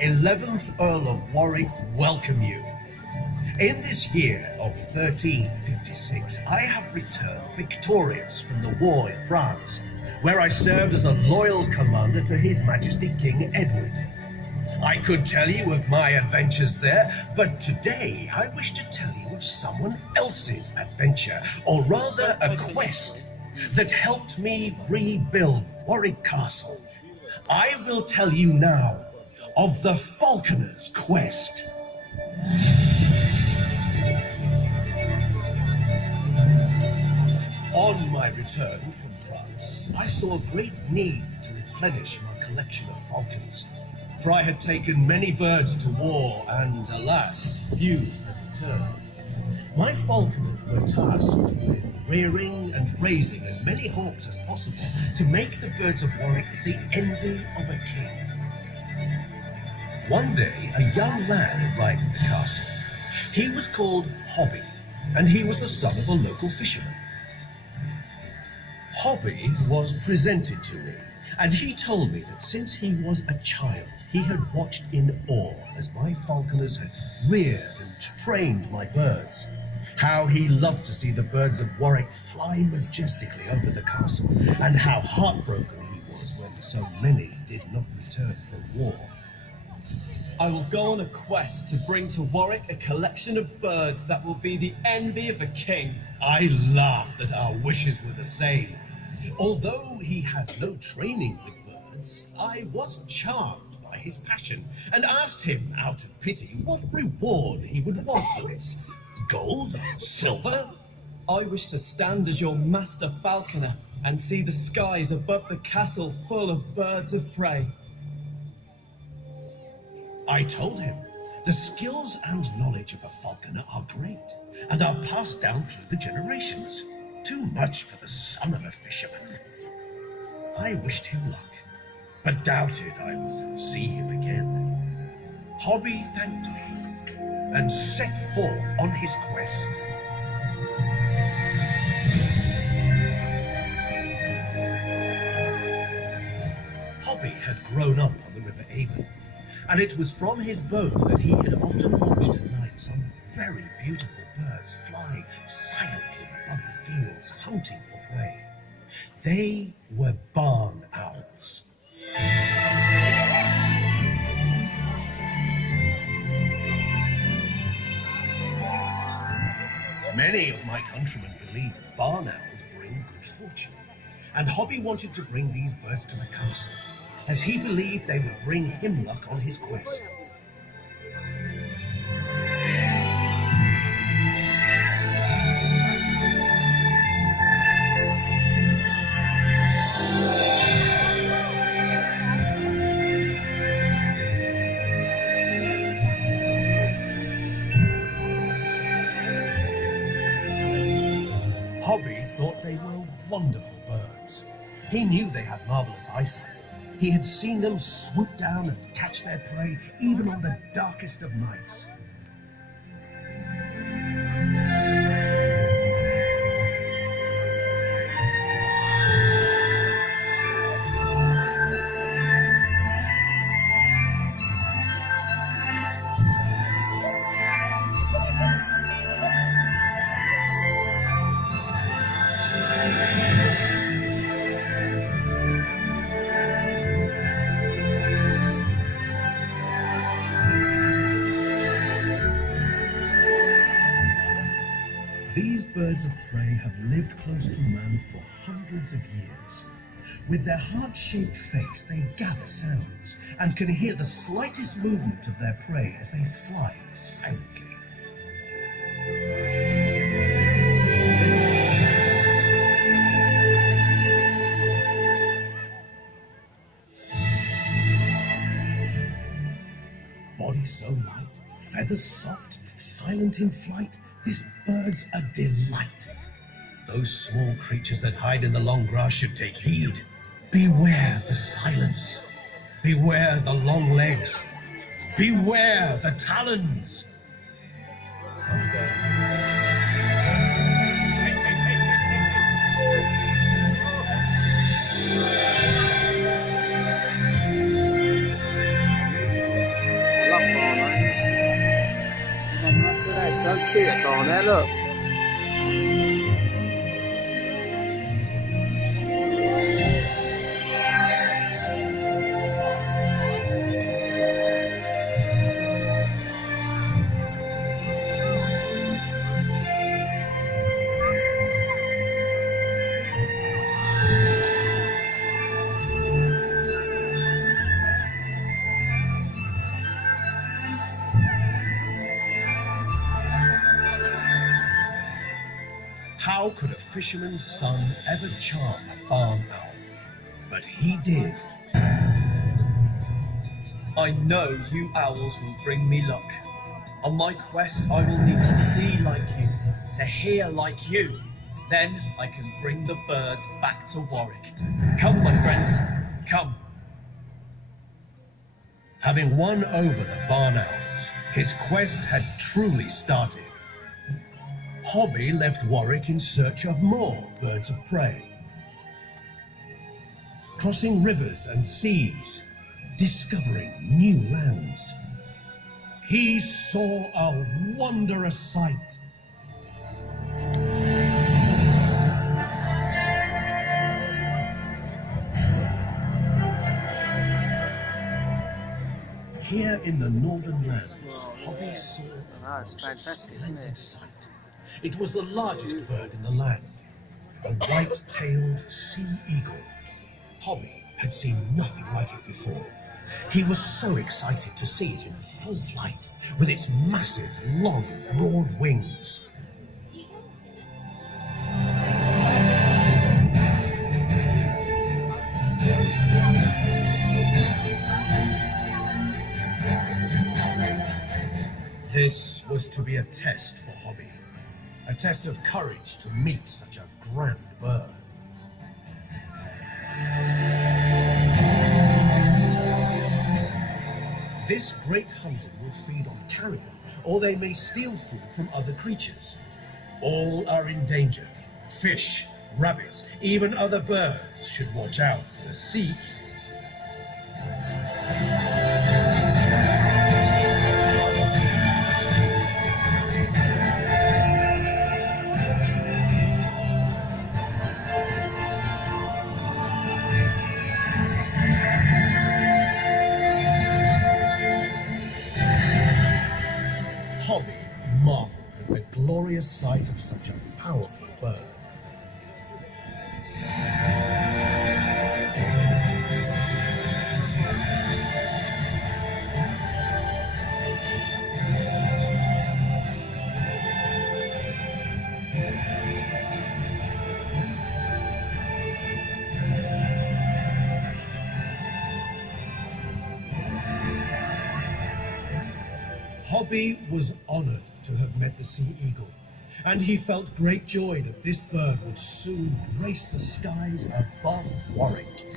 11th Earl of Warwick, welcome you. In this year of 1356, I have returned victorious from the war in France, where I served as a loyal commander to His Majesty King Edward. I could tell you of my adventures there, but today I wish to tell you of someone else's adventure, or rather a quest, that helped me rebuild Warwick Castle. I will tell you now of the Falconers Quest. On my return from France, I saw a great need to replenish my collection of falcons, for I had taken many birds to war, and alas, few had returned. My falconers were tasked with rearing and raising as many hawks as possible to make the birds of Warwick the envy of a king. One day, a young lad arrived at the castle. He was called Hobby, and he was the son of a local fisherman. Hobby was presented to me, and he told me that since he was a child, he had watched in awe as my falconers had reared and trained my birds. How he loved to see the birds of Warwick fly majestically over the castle, and how heartbroken he was when so many did not return from war. I will go on a quest to bring to Warwick a collection of birds that will be the envy of a king. I laughed that our wishes were the same. Although he had no training with birds, I was charmed by his passion and asked him out of pity what reward he would want for this. Gold? Silver? I wish to stand as your master falconer and see the skies above the castle full of birds of prey. I told him the skills and knowledge of a falconer are great and are passed down through the generations. Too much for the son of a fisherman. I wished him luck, but doubted I would see him again. Hobby thanked me and set forth on his quest. Hobby had grown up on the River Avon, and it was from his boat that he had often watched at night some very beautiful birds fly silently above the fields, hunting for prey. They were barn owls. Many of my countrymen believe barn owls bring good fortune, and Hobby wanted to bring these birds to the castle, as he believed they would bring him luck on his quest. Hobby thought they were wonderful birds. He knew they had marvelous eyesight. He had seen them swoop down and catch their prey, even on the darkest of nights. These birds of prey have lived close to man for hundreds of years. With their heart-shaped face, they gather sounds and can hear the slightest movement of their prey as they fly silently. Body so light, feathers soft, silent in flight, this bird's a delight. Those small creatures that hide in the long grass should take heed. Beware the silence. Beware the long legs. Beware the talons. so cute, that barn there, look. How could a fisherman's son ever charm a barn owl? But he did. I know you owls will bring me luck. On my quest, I will need to see like you, to hear like you. Then I can bring the birds back to Warwick. Come, my friends, come. Having won over the barn owls, his quest had truly started. Hobby left Warwick in search of more birds of prey. Crossing rivers and seas, discovering new lands. He saw a wondrous sight. Here in the northern lands, Hobby saw a splendid sight. It was the largest bird in the land, a white-tailed sea eagle. Hobby had seen nothing like it before. He was so excited to see it in full flight, with its massive, long, broad wings. This was to be a test for Hobby. A test of courage to meet such a grand bird. This great hunter will feed on carrion, or they may steal food from other creatures. All are in danger. Fish, rabbits, even other birds should watch out for the sea eagle. Hobby marveled at the glorious sight of such a powerful bird. Hobby was honored to have met the sea eagle, and he felt great joy that this bird would soon grace the skies above Warwick.